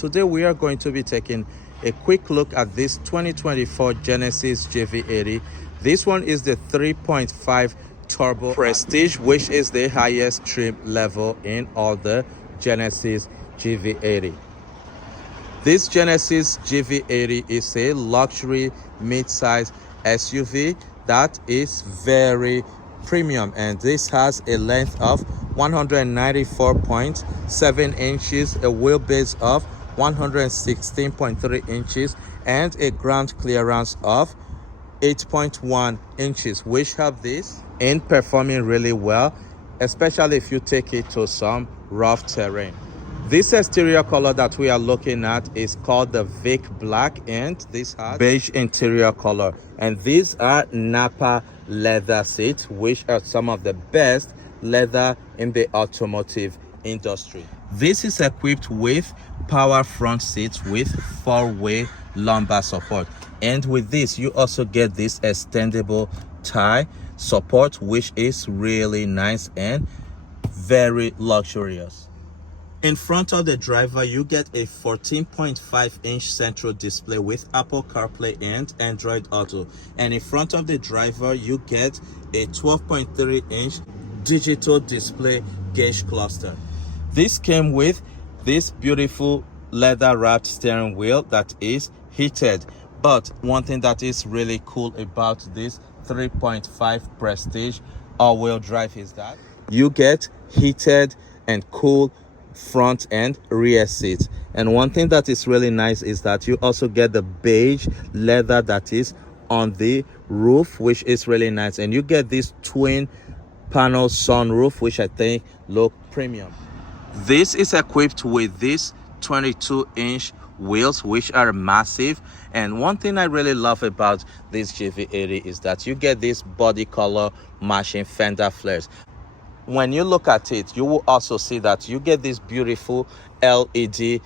Today we are going to be taking a quick look at this 2024 Genesis GV80. This one is the 3.5 turbo Prestige, which is the highest trim level in all the Genesis GV80. This Genesis GV80 is a luxury mid-size SUV that is very premium, and this has a length of 194.7 inches, a wheelbase of 116.3 inches, and a ground clearance of 8.1 inches, which have this in performing really well, especially if you take it to some rough terrain. This exterior color that we are looking at is called the Vic Black, and this has beige interior color. And these are Napa leather seats, which are some of the best leather in the automotive industry. This is equipped with power front seats with 4-way lumbar support. And with this, you also get this extendable thigh support, which is really nice and very luxurious. In front of the driver, you get a 14.5-inch central display with Apple CarPlay and Android Auto. And in front of the driver, you get a 12.3-inch digital display gauge cluster. This came with this beautiful leather-wrapped steering wheel that is heated. But one thing that is really cool about this 3.5 Prestige all-wheel drive is that you get heated and cool front and rear seats. And one thing that is really nice is that you also get the beige leather that is on the roof, which is really nice. And you get this twin panel sunroof, which I think look premium. This is equipped with this 22-inch wheels, which are massive. And one thing I really love about this GV80 is that you get this body color matching fender flares. When you look at it, you will also see that you get these beautiful LED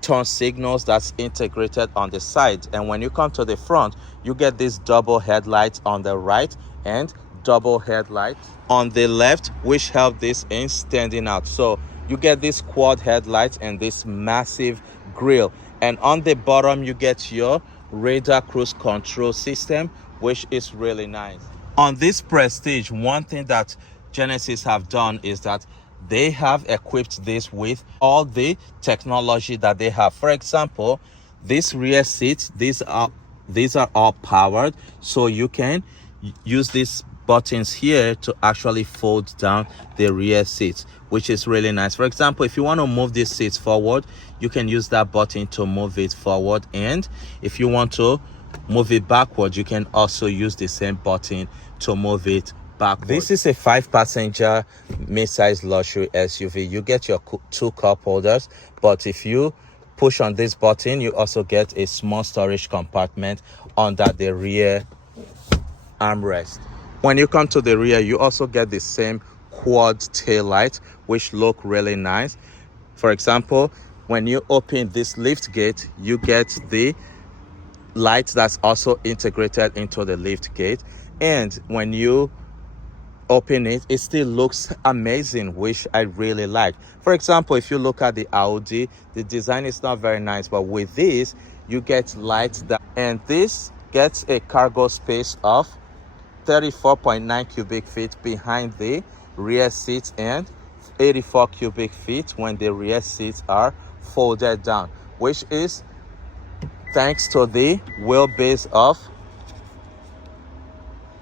turn signals that's integrated on the side. And when you come to the front, you get these double headlights on the right and double headlights on the left, which help this in standing out. So you get this quad headlights and this massive grille. And on the bottom, you get your radar cruise control system, which is really nice. On this Prestige, one thing that Genesis have done is that they have equipped this with all the technology that they have. For example, these rear seats, these are all powered, so you can use these buttons here to actually fold down the rear seats, which is really nice. For example, if you want to move these seats forward, you can use that button to move it forward, and if you want to move it backward, you can also use the same button to move it backward. This is a 5-passenger mid-size luxury SUV. You get your 2 cup holders, but if you push on this button, you also get a small storage compartment under the rear armrest. When you come to the rear, you also get the same quad tail light, which look really nice. For example, when you open this lift gate, you get the light that's also integrated into the lift gate. And when you open it, it still looks amazing, which I really like. For example, if you look at the AWD, the design is not very nice, but with this, you get lights that, and this gets a cargo space of 34.9 cubic feet behind the rear seats and 84 cubic feet when the rear seats are folded down, which is thanks to the wheelbase of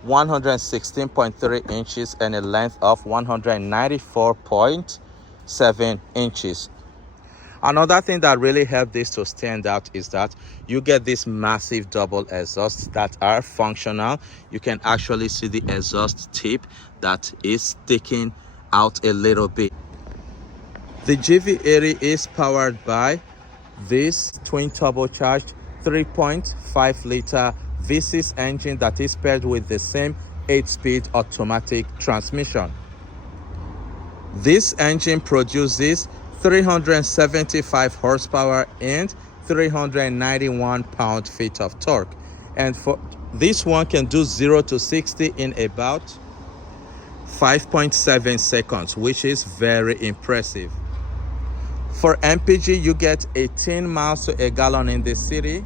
116.3 inches and a length of 194.7 inches. Another thing that really helped this to stand out is that you get these massive double exhausts that are functional. You can actually see the exhaust tip that is sticking out a little bit. The GV80 is powered by this twin turbocharged 3.5 liter V6 engine that is paired with the same 8-speed automatic transmission. This engine produces 375 horsepower and 391 pound-feet of torque, and for this one can do 0 to 60 in about 5.7 seconds, which is very impressive. For MPG, you get 18 miles to a gallon in the city,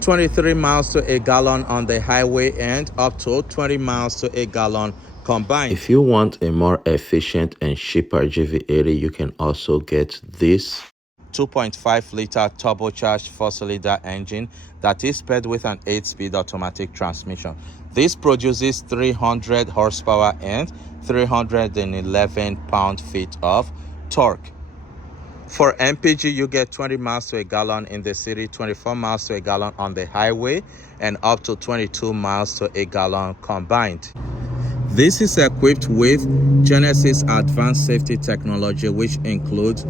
23 miles to a gallon on the highway, and up to 20 miles to a gallon combined. If you want a more efficient and cheaper GV80, you can also get this 2.5 liter turbocharged 4-cylinder engine that is paired with an 8-speed automatic transmission. This produces 300 horsepower and 311 pound-feet of torque. For MPG, you get 20 miles to a gallon in the city, 24 miles to a gallon on the highway, and up to 22 miles to a gallon combined. This is equipped with Genesis Advanced Safety Technology, which includes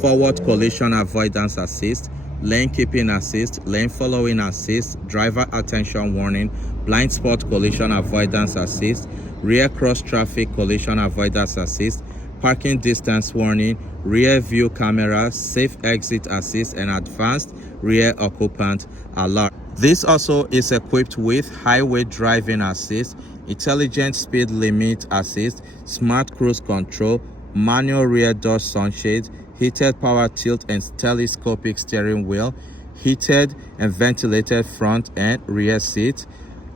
forward collision avoidance assist, lane keeping assist, lane following assist, driver attention warning, blind spot collision avoidance assist, rear cross traffic collision avoidance assist, parking distance warning, rear view camera, safe exit assist, and advanced rear occupant alert. This also is equipped with highway driving assist, intelligent speed limit assist, smart cruise control, manual rear door sunshade, heated power tilt and telescopic steering wheel, heated and ventilated front and rear seat,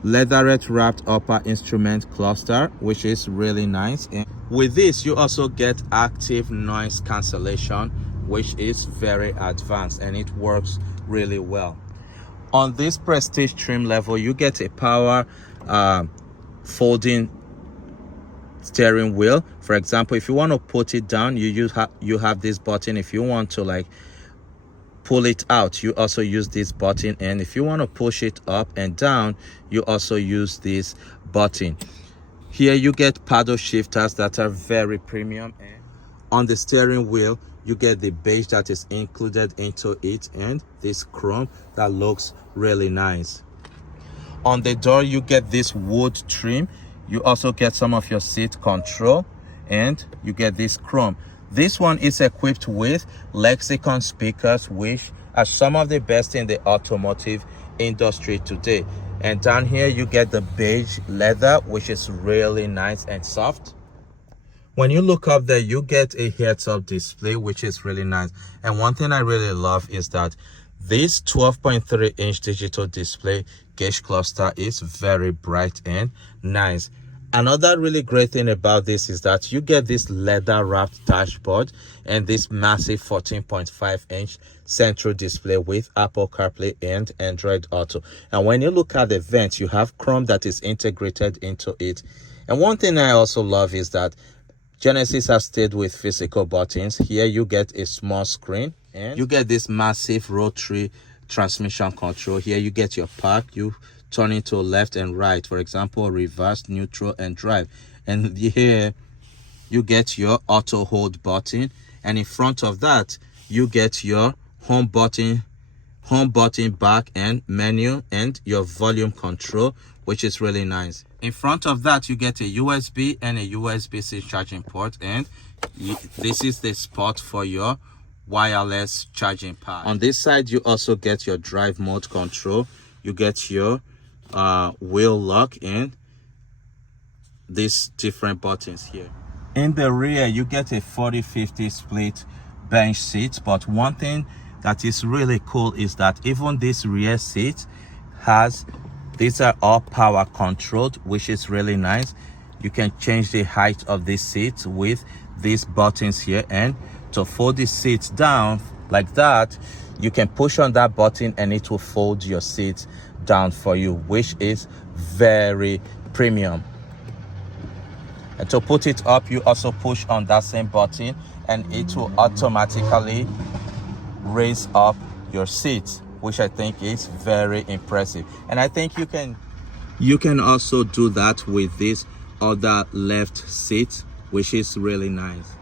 leatherette wrapped upper instrument cluster, which is really nice. And with this, you also get active noise cancellation, which is very advanced and it works really well. On this prestige trim level, you get a power folding steering wheel. For example, if you want to put it down, you have this button. If you want to like pull it out, you also use this button, and if you want to push it up and down, you also use this button. Here you get paddle shifters that are very premium, and on the steering wheel you get the beige that is included into it and this chrome that looks really nice. On the door you get this wood trim. You also get some of your seat control, and you get this chrome. This one is equipped with Lexicon speakers, which are some of the best in the automotive industry today. And down here you get the beige leather, which is really nice and soft. When you look up there, you get a heads-up display, which is really nice. And one thing I really love is that this 12.3-inch digital display gauge cluster is very bright and nice. Another really great thing about this is that you get this leather wrapped dashboard and this massive 14.5-inch central display with Apple CarPlay and Android Auto. And when you look at the vents, you have chrome that is integrated into it. And one thing I also love is that Genesis has stayed with physical buttons. Here you get a small screen and you get this massive rotary transmission control. Here you get your park, you turn it to left and right, for example reverse, neutral, and drive. And here you get your auto hold button, and in front of that you get your home button back and menu, and your volume control, which is really nice. In front of that you get a USB and a USB-C charging port, and this is the spot for your wireless charging pad. On this side you also get your drive mode control, you get your wheel lock, and these different buttons here. In the rear you get a 40-50 split bench seat, but one thing that is really cool is that even this rear seat these are all power controlled, which is really nice. You can change the height of this seat with these buttons here, and to fold the seat down like that, you can push on that button and it will fold your seat down for you, which is very premium. And to put it up, you also push on that same button and it will automatically raise up your seat, which I think is very impressive. And I think you can also do that with this other left seat, which is really nice.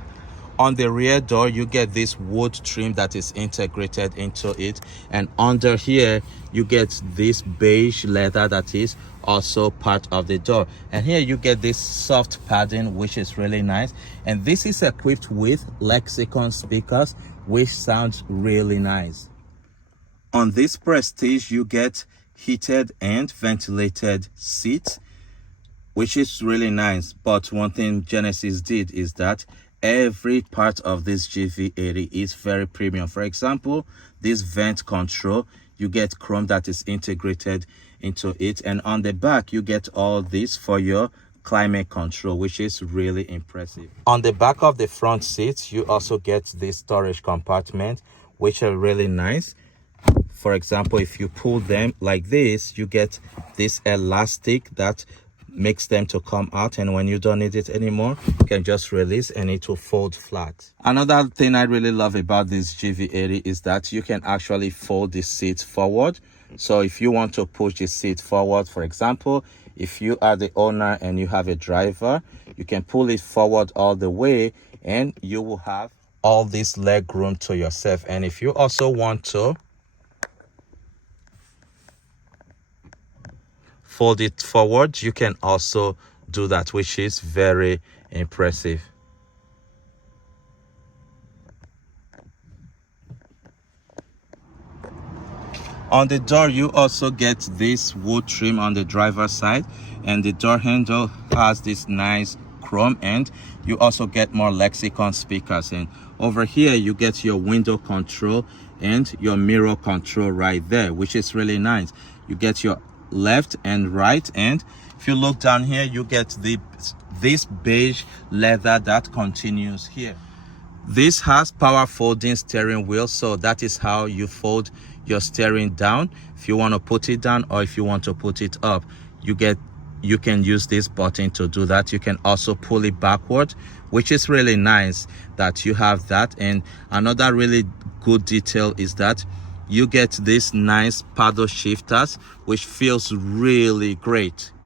On the rear door you get this wood trim that is integrated into it, and under here you get this beige leather that is also part of the door. And here you get this soft padding, which is really nice, and this is equipped with Lexicon speakers, which sounds really nice. On this Prestige you get heated and ventilated seats, which is really nice. But one thing Genesis did is that every part of this GV80 is very premium. For example, this vent control, you get chrome that is integrated into it, and on the back you get all this for your climate control, which is really impressive. On the back of the front seats, you also get this storage compartment, which are really nice. For example, if you pull them like this, you get this elastic that makes them to come out, and when you don't need it anymore, you can just release and it will fold flat. Another thing I really love about this GV80 is that you can actually fold the seat forward. So if you want to push the seat forward, for example, if you are the owner and you have a driver, you can pull it forward all the way and you will have all this leg room to yourself. And if you also want to fold it forward, you can also do that, which is very impressive. On the door, you also get this wood trim on the driver's side, and the door handle has this nice chrome, and you also get more Lexicon speakers. And over here you get your window control and your mirror control right there, which is really nice. You get your left and right, and if you look down here, you get this beige leather that continues here. This has power folding steering wheel, so that is how you fold your steering down. If you want to put it down or if you want to put it up, you can use this button to do that. You can also pull it backward, which is really nice that you have that. And another really good detail is that you get this nice paddle shifters, which feels really great.